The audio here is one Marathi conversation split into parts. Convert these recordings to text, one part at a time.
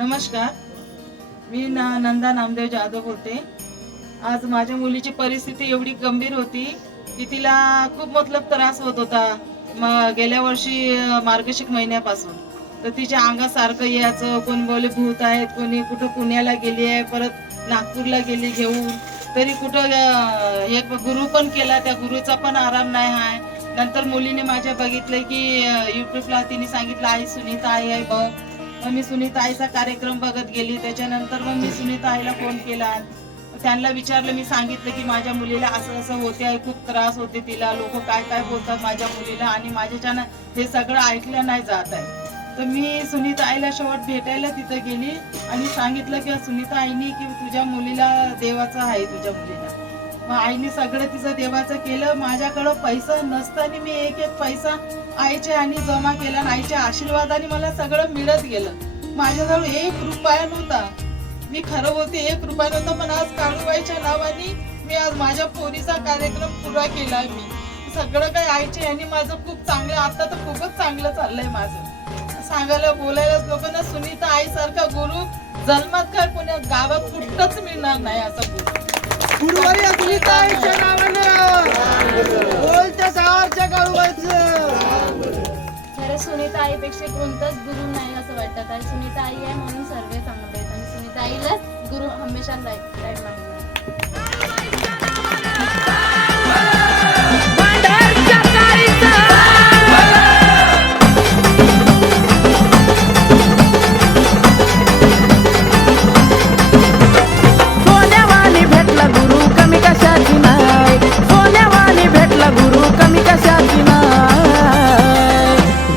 नमस्कार. मी ना नंदा नामदेव जाधव बोलते. आज माझ्या मुलीची परिस्थिती एवढी गंभीर होती की तिला खूप मतलब त्रास होत होता. म- गेल्या वर्षी मार्गशिक महिन्यापासून. तर तिच्या अंगासारखं यायचं कोण बोले भूत आहेत कोणी कुठं पुण्याला गेली आहे परत नागपूरला गेली घेऊन. तरी कुठं एक गुरु पण केला त्या गुरुचा पण आराम नाही आहे नंतर मुलीने माझ्या बघितलं की युट्यूबला तिने सांगितलं आई सुनीता आई आहे बघ. मग मी सुनीता आईचा कार्यक्रम बघत गेली. त्याच्यानंतर मग मी सुनीता आईला फोन केला. त्यांना विचारलं मी सांगितलं की माझ्या मुलीला असं असं होते आहे खूप त्रास होते तिला लोक काय काय बोलतात माझ्या मुलीला आणि माझ्याच्यानं हे सगळं ऐकलं नाही जात आहे. तर मी सुनीता आईला शेवट भेटायला तिथं गेली आणि सांगितलं की सुनीता आईनी की तुझ्या मुलीला देवाचं आहे तुझ्या मुलीला. मग आईने सगळं तिचं देवाचं केलं. माझ्याकडं पैसा नसताना मी एक एक पैसा आईचे आणि जमा केला आणि आईच्या आशीर्वादाने मला सगळं मिळत गेलं. माझ्याजवळ एक रुपया नव्हता. मी खरं बोलते एक रुपया नव्हता पण आज काळूबाईच्या नावाने मी आज माझ्या पोरीचा कार्यक्रम पुरा केला मी. सगळं काही आईचे यांनी माझं खूप चांगलं आता तर खूपच चांगलं चाललंय माझं. सांगायला बोलायला लोकांना सुनीता आईसारखा गुरु जन्मात काय पुण्या गावात कुठंच मिळणार नाही असं गुरु गुरुवारी सुनीताईच्या नावानं? बोलत्या सावरच्या काळूबाईचं खरं सुनीता आईपेक्षा कोणताच गुरु नाही असं वाटतं. आणि सुनीता आई आहे म्हणून सर्व चांगले आहेत. आणि सुनीता आईलाच गुरु हमेशा लाईफ टाईम मानणार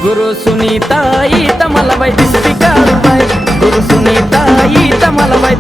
गुरु सुनीता इथं मला बाई दिसती काळू गुरु सुनीता इथं मला बाई